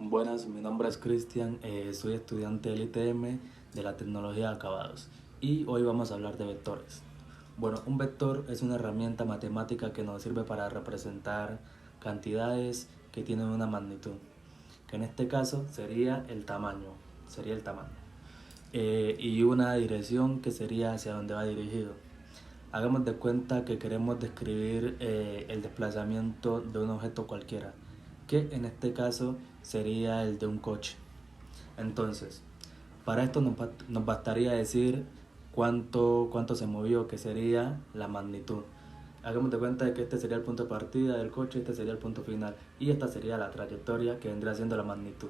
Buenas, mi nombre es Cristian, soy estudiante del ITM de la tecnología de acabados y hoy vamos a hablar de vectores. Bueno, un vector es una herramienta matemática que nos sirve para representar cantidades que tienen una magnitud, que en este caso sería el tamaño, y una dirección que sería hacia dónde va dirigido. Hagamos de cuenta que queremos describir el desplazamiento de un objeto cualquiera, que en este caso sería el de un coche. Entonces, para esto nos bastaría decir cuánto se movió, que sería la magnitud. Hagamos de cuenta de que este sería el punto de partida del coche, este sería el punto final y esta sería la trayectoria que vendría siendo la magnitud.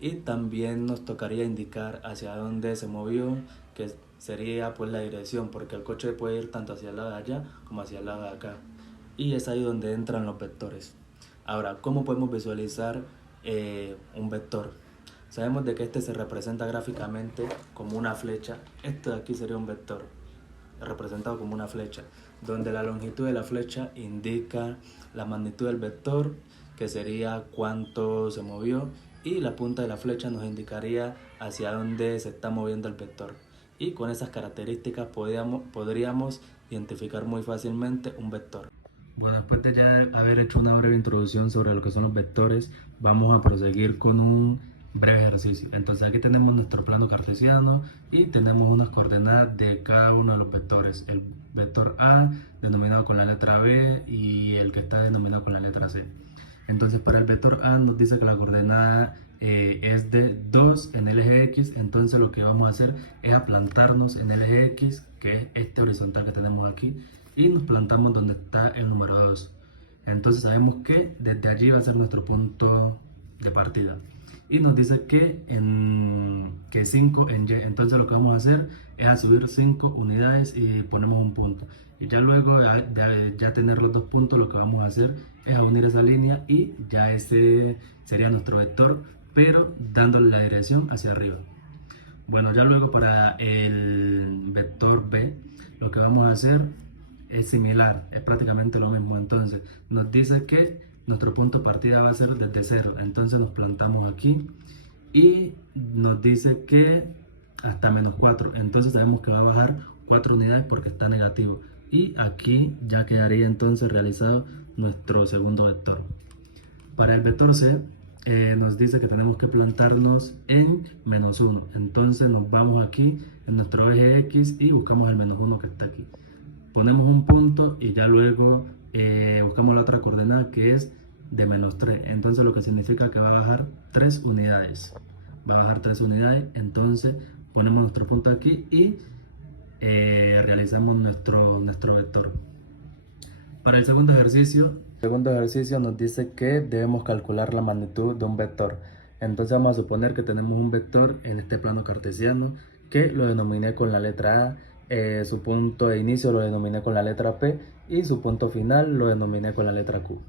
Y también nos tocaría indicar hacia dónde se movió, que sería pues la dirección, porque el coche puede ir tanto hacia el lado de allá como hacia el lado de acá. Y es ahí donde entran los vectores. Ahora, ¿cómo podemos visualizar un vector? Sabemos de que este se representa gráficamente como una flecha. Esto de aquí sería un vector, representado como una flecha, donde la longitud de la flecha indica la magnitud del vector, que sería cuánto se movió, y la punta de la flecha nos indicaría hacia dónde se está moviendo el vector. Y con esas características podríamos identificar muy fácilmente un vector. Bueno, después de ya haber hecho una breve introducción sobre lo que son los vectores, vamos a proseguir con un breve ejercicio. Entonces aquí tenemos nuestro plano cartesiano y tenemos unas coordenadas de cada uno de los vectores. El vector A denominado con la letra B y el que está denominado con la letra C. Entonces para el vector A nos dice que la coordenada es de 2 en el eje X, entonces lo que vamos a hacer es aplantarnos en el eje X, que es este horizontal que tenemos aquí, y nos plantamos donde está el número 2. Entonces sabemos que desde allí va a ser nuestro punto de partida. Y nos dice que 5 en Y, entonces lo que vamos a hacer es a subir 5 unidades y ponemos un punto. Y ya luego de ya tener los dos puntos, lo que vamos a hacer es a unir esa línea y ya ese sería nuestro vector, pero dándole la dirección hacia arriba. Bueno, ya luego para el vector B, lo que vamos a hacer es similar, es prácticamente lo mismo. Entonces nos dice que nuestro punto de partida va a ser desde 0, entonces nos plantamos aquí y nos dice que hasta menos 4, entonces sabemos que va a bajar 4 unidades porque está negativo, y aquí ya quedaría entonces realizado nuestro segundo vector. Para el vector C nos dice que tenemos que plantarnos en menos 1, entonces nos vamos aquí en nuestro eje X y buscamos el menos 1 que está aquí. Ponemos un punto y ya luego buscamos la otra coordenada que es de menos 3, entonces lo que significa que va a bajar 3 unidades. Va a bajar 3 unidades, entonces ponemos nuestro punto aquí y realizamos nuestro vector. Para el segundo ejercicio nos dice que debemos calcular la magnitud de un vector. Entonces vamos a suponer que tenemos un vector en este plano cartesiano que lo denominé con la letra A, su punto de inicio lo denominé con la letra P y su punto final lo denominé con la letra Q.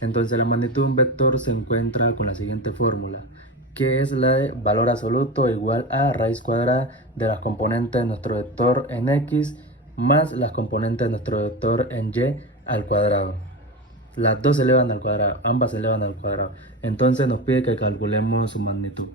Entonces la magnitud de un vector se encuentra con la siguiente fórmula, que es la de valor absoluto igual a raíz cuadrada de las componentes de nuestro vector en X más las componentes de nuestro vector en Y al cuadrado. Las dos se elevan al cuadrado, ambas se elevan al cuadrado. Entonces nos pide que calculemos su magnitud.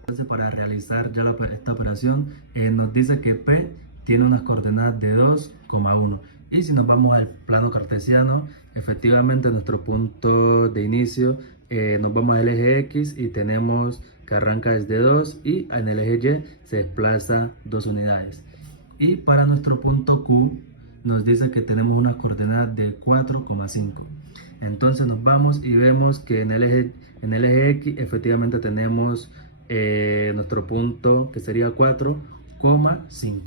Entonces para realizar ya esta operación nos dice que P tiene unas coordenadas de 2,1. Y si nos vamos al plano cartesiano, efectivamente nuestro punto de inicio nos vamos al eje X y tenemos que arranca desde 2 y en el eje Y se desplaza 2 unidades. Y para nuestro punto Q nos dice que tenemos unas coordenadas de 4,5. Entonces nos vamos y vemos que en el eje X efectivamente tenemos nuestro punto que sería 4,5.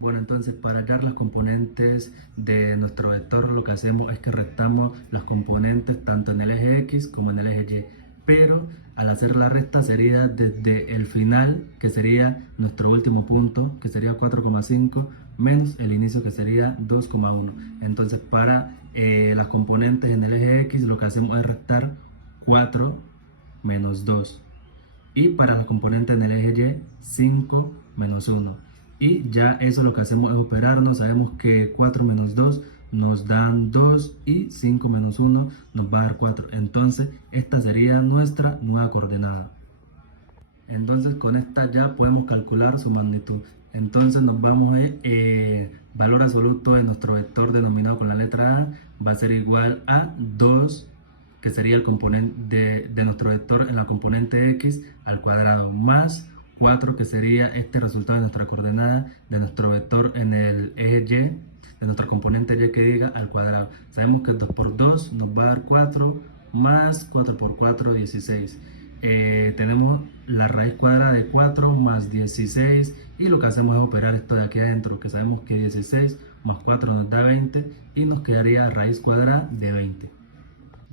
Bueno, entonces para hallar las componentes de nuestro vector lo que hacemos es que restamos las componentes tanto en el eje X como en el eje Y, pero al hacer la resta sería desde el final, que sería nuestro último punto, que sería 4,5, menos el inicio, que sería 2,1. Entonces para las componentes en el eje X lo que hacemos es restar 4 menos 2, y para las componentes en el eje Y 5 menos 1. Y ya eso lo que hacemos es operarnos. Sabemos que 4 menos 2 nos dan 2 y 5 menos 1 nos va a dar 4. Entonces esta sería nuestra nueva coordenada. Entonces con esta ya podemos calcular su magnitud. Entonces nos vamos a ir, valor absoluto de nuestro vector denominado con la letra A va a ser igual a 2, que sería el componente de nuestro vector en la componente X al cuadrado, más 4, que sería este resultado de nuestra coordenada de nuestro vector en el eje Y, de nuestro componente Y que diga al cuadrado. Sabemos que 2 por 2 nos va a dar 4, más 4 por 4, 16. Tenemos la raíz cuadrada de 4 más 16 y lo que hacemos es operar esto de aquí adentro, que sabemos que 16 más 4 nos da 20 y nos quedaría raíz cuadrada de 20.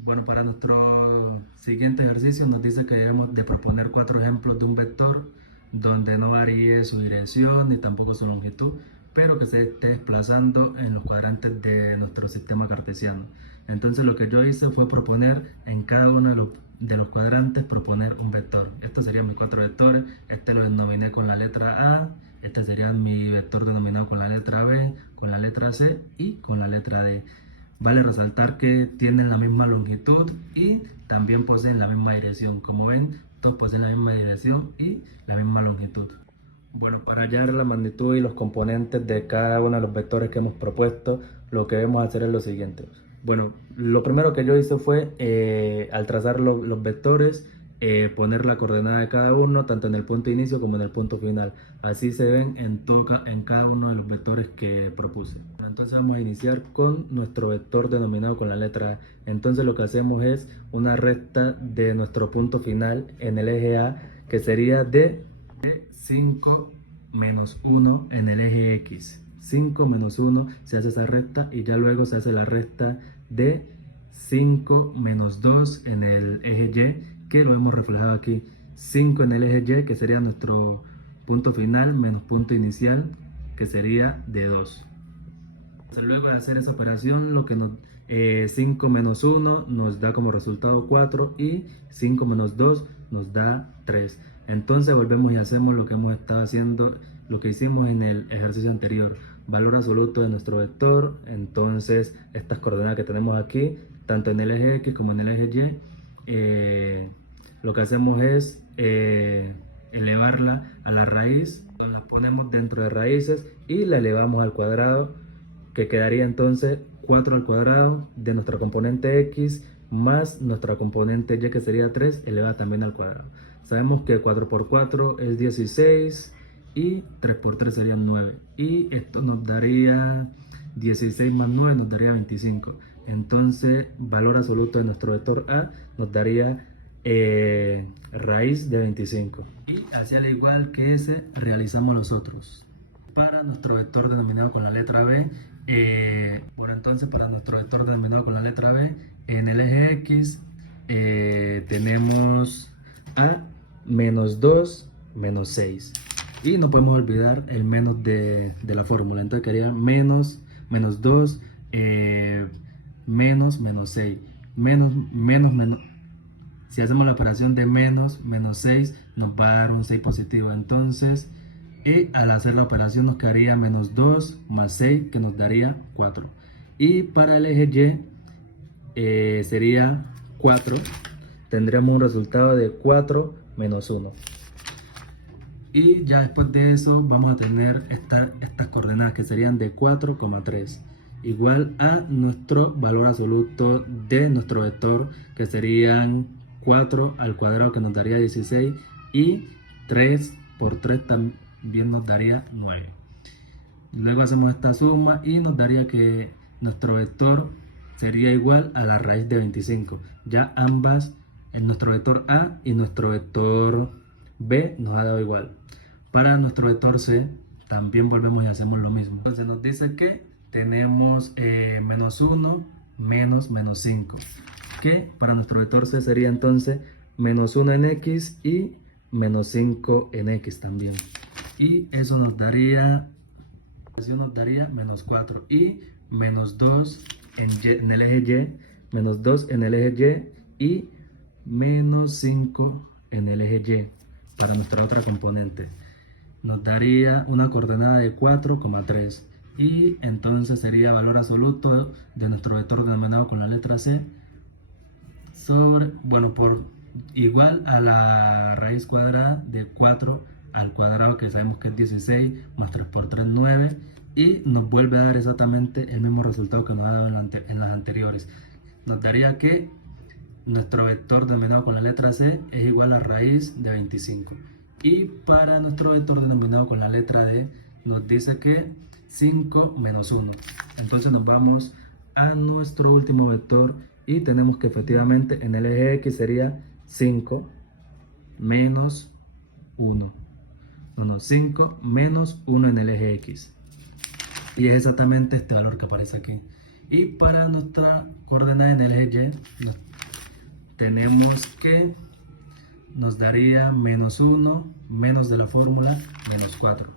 Bueno, para nuestro siguiente ejercicio nos dice que debemos de proponer 4 ejemplos de un vector donde no varíe su dirección ni tampoco su longitud, pero que se esté desplazando en los cuadrantes de nuestro sistema cartesiano. Entonces lo que yo hice fue proponer en cada uno de los cuadrantes proponer un vector. Estos serían mis 4 vectores. Este lo denominé con la letra A, este sería mi vector denominado con la letra B, con la letra C y con la letra D. Vale resaltar que tienen la misma longitud y también poseen la misma dirección. Como ven, todos poseen la misma dirección y la misma longitud. Bueno, para hallar la magnitud y los componentes de cada uno de los vectores que hemos propuesto, lo que debemos hacer es lo siguiente. Bueno, lo primero que yo hice fue, al trazar los vectores, poner la coordenada de cada uno, tanto en el punto de inicio como en el punto final. Así se ven en cada uno de los vectores que propuse. Bueno, entonces vamos a iniciar con nuestro vector denominado con la letra A. Entonces lo que hacemos es una recta de nuestro punto final en el eje A, que sería de 5 menos 1 en el eje X. 5 menos 1 se hace esa recta y ya luego se hace la recta de 5 menos 2 en el eje Y, que lo hemos reflejado aquí. 5 en el eje Y, que sería nuestro punto final, menos punto inicial, que sería de 2. Luego de hacer esa operación, lo que 5 menos 1 nos da como resultado 4 y 5 menos 2 nos da 3. Entonces volvemos y hacemos lo que hemos estado haciendo, lo que hicimos en el ejercicio anterior. Valor absoluto de nuestro vector. Entonces estas coordenadas que tenemos aquí, tanto en el eje X como en el eje Y, lo que hacemos es elevarla a la raíz. La ponemos dentro de raíces y la elevamos al cuadrado, que quedaría entonces 4 al cuadrado de nuestra componente X más nuestra componente Y, que sería 3, elevada también al cuadrado. Sabemos que 4 por 4 es 16 y 3 por 3 serían 9. Y esto nos daría 16 más 9 nos daría 25. Entonces, valor absoluto de nuestro vector A nos daría raíz de 25. Y así, al igual que ese, realizamos los otros. Para nuestro vector denominado con la letra B, bueno, entonces para nuestro vector denominado con la letra B, en el eje X tenemos A menos 2 menos 6. Y no podemos olvidar el menos de la fórmula. Entonces quedaría menos 2 menos 6. Menos. Si hacemos la operación de menos 6, nos va a dar un 6 positivo. Entonces, al hacer la operación nos quedaría menos 2 más 6, que nos daría 4. Y para el eje Y sería 4. Tendremos un resultado de 4 menos 1. Y ya después de eso vamos a tener estas coordenadas, que serían de 4,3, igual a nuestro valor absoluto de nuestro vector, que serían 4 al cuadrado, que nos daría 16, y 3 por 3 también nos daría 9. Luego hacemos esta suma y nos daría que nuestro vector sería igual a la raíz de 25. Ya ambas, en nuestro vector A y nuestro vector B, nos ha dado igual. Para nuestro vector C también volvemos y hacemos lo mismo. Entonces nos dice que tenemos menos 1 menos 5, que para nuestro vector C sería entonces menos 1 en X y menos 5 en X también. Y eso nos daría menos 4 y menos 2 en el eje Y, menos 2 en el eje Y y menos 5 en el eje Y para nuestra otra componente. Nos daría una coordenada de 4,3. Y entonces sería valor absoluto de nuestro vector denominado con la letra C sobre, bueno, por igual a la raíz cuadrada de 4 al cuadrado, que sabemos que es 16, más 3 por 3, 9, y nos vuelve a dar exactamente el mismo resultado que nos ha dado en las anteriores. Nos daría que nuestro vector denominado con la letra C es igual a raíz de 25. Y para nuestro vector denominado con la letra D nos dice que 5 menos 1. Entonces nos vamos a nuestro último vector y tenemos que efectivamente en el eje X sería 5 menos 1. 5 menos 1 en el eje X. Y es exactamente este valor que aparece aquí. Y para nuestra coordenada en el eje Y tenemos que nos daría menos 1 menos de la fórmula menos 4.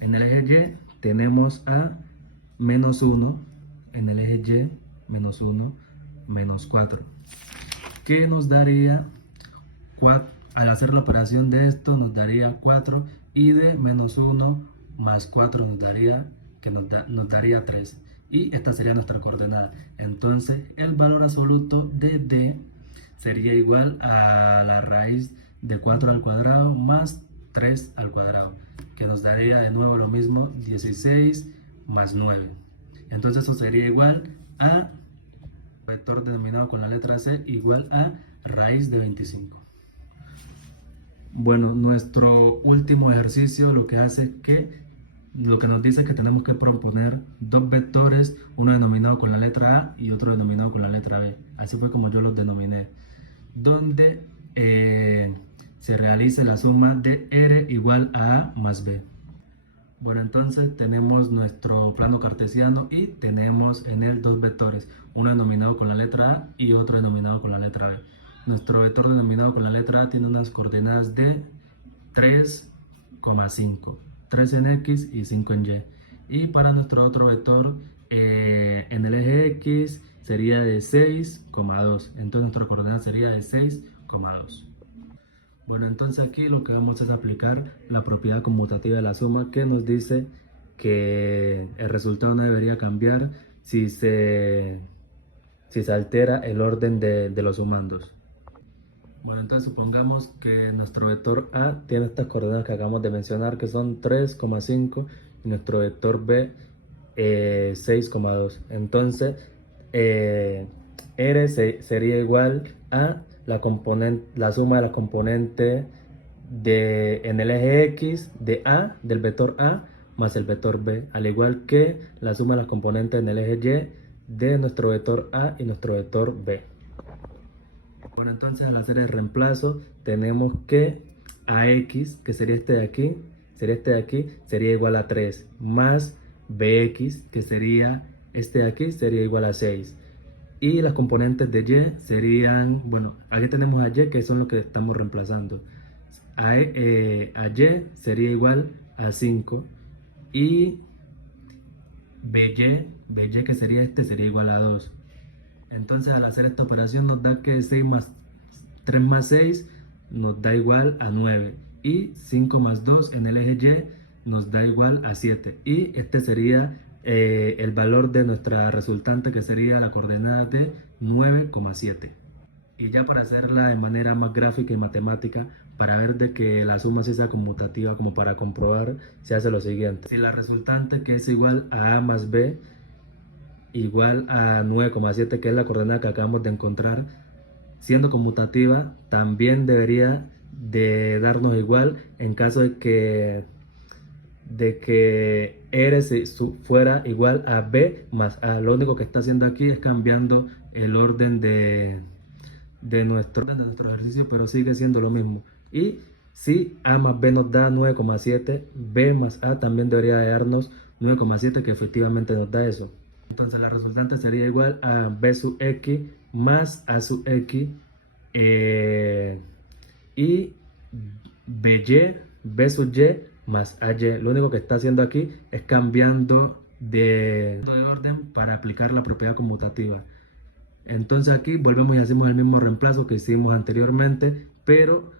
En el eje Y tenemos a menos 1, en el eje Y menos 1 menos 4, que nos daría 4. Al hacer la operación de esto nos daría 4, y de menos 1 más 4 nos daría, nos daría 3, y esta sería nuestra coordenada. Entonces el valor absoluto de D sería igual a la raíz de 4 al cuadrado más 3 al cuadrado, que nos daría de nuevo lo mismo, 16 más 9. Entonces eso sería igual a vector denominado con la letra C igual a raíz de 25. Bueno, nuestro último ejercicio lo que hace es que lo que nos dice es que tenemos que proponer dos vectores, uno denominado con la letra A y otro denominado con la letra B. Así fue como yo los denominé, donde se realice la suma de R igual a A más B. Bueno, entonces tenemos nuestro plano cartesiano y tenemos en él dos vectores, uno denominado con la letra A y otro denominado con la letra B. Nuestro vector denominado con la letra A tiene unas coordenadas de 3,5, 3 en X y 5 en Y. Y para nuestro otro vector en el eje X sería de 6,2, entonces nuestra coordenada sería de 6,2. Bueno, entonces aquí lo que vamos es aplicar la propiedad conmutativa de la suma, que nos dice que el resultado no debería cambiar si se altera el orden de los sumandos. Bueno, entonces supongamos que nuestro vector A tiene estas coordenadas que acabamos de mencionar, que son 3,5, y nuestro vector B 6,2. Entonces R sería igual a la suma de la componente en el eje X de A, del vector A, más el vector B, al igual que la suma de las componentes en el eje Y de nuestro vector A y nuestro vector B. Bueno, entonces al hacer el reemplazo tenemos que AX, que sería este de aquí, sería igual a 3, más BX, que sería este de aquí, sería igual a 6. Y las componentes de Y serían, bueno, aquí tenemos a Y, que son lo que estamos reemplazando. A Y sería igual a 5, y BY, que sería sería igual a 2. Entonces al hacer esta operación nos da que 3 más 6 nos da igual a 9, y 5 más 2 en el eje Y nos da igual a 7, y este sería el valor de nuestra resultante, que sería la coordenada de 9,7. Y ya para hacerla de manera más gráfica y matemática, para ver de que la suma sí sea conmutativa, como para comprobar, se hace lo siguiente. Si la resultante, que es igual a A más B, igual a 9,7, que es la coordenada que acabamos de encontrar, siendo conmutativa, también debería de darnos igual en caso de que R fuera igual a B más A. Lo único que está haciendo aquí es cambiando el orden de nuestro ejercicio, pero sigue siendo lo mismo. Y si A más B nos da 9,7, B más A también debería de darnos 9,7, que efectivamente nos da eso. Entonces la resultante sería igual a B sub X más A sub X y B sub Y más AY. Lo único que está haciendo aquí es cambiando de orden para aplicar la propiedad conmutativa. Entonces aquí volvemos y hacemos el mismo reemplazo que hicimos anteriormente, pero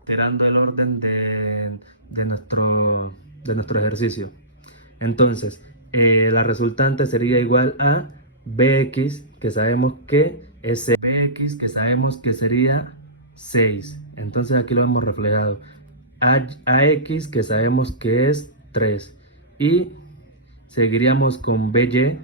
alterando el orden de nuestro ejercicio. Entonces la resultante sería igual a bx, que sabemos que es bx, que sabemos que sería 6. Entonces aquí lo hemos reflejado. Ax, que sabemos que es 3. Y seguiríamos con by,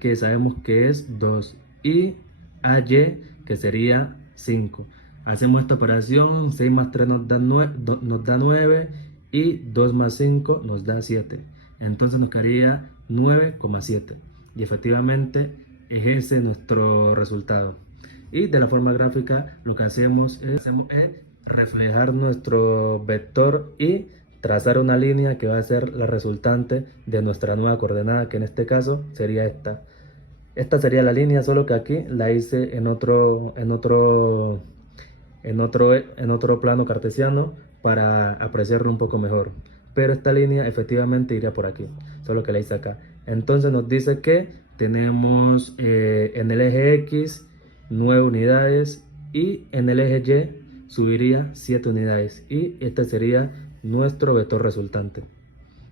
que sabemos que es 2. Y ay, que sería 5. Hacemos esta operación, 6 más 3 nos da 9 y 2 más 5 nos da 7. Entonces nos quedaría 9,7. Y efectivamente es ese nuestro resultado. Y de la forma gráfica lo que hacemos es reflejar nuestro vector y trazar una línea que va a ser la resultante de nuestra nueva coordenada, que en este caso sería esta. Esta sería la línea, solo que aquí la hice en otro plano cartesiano para apreciarlo un poco mejor. Pero esta línea efectivamente iría por aquí, solo que la hice acá. Entonces nos dice que tenemos en el eje X 9 unidades y en el eje Y subiría 7 unidades. Y este sería nuestro vector resultante.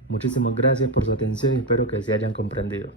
Muchísimas gracias por su atención y espero que se hayan comprendido.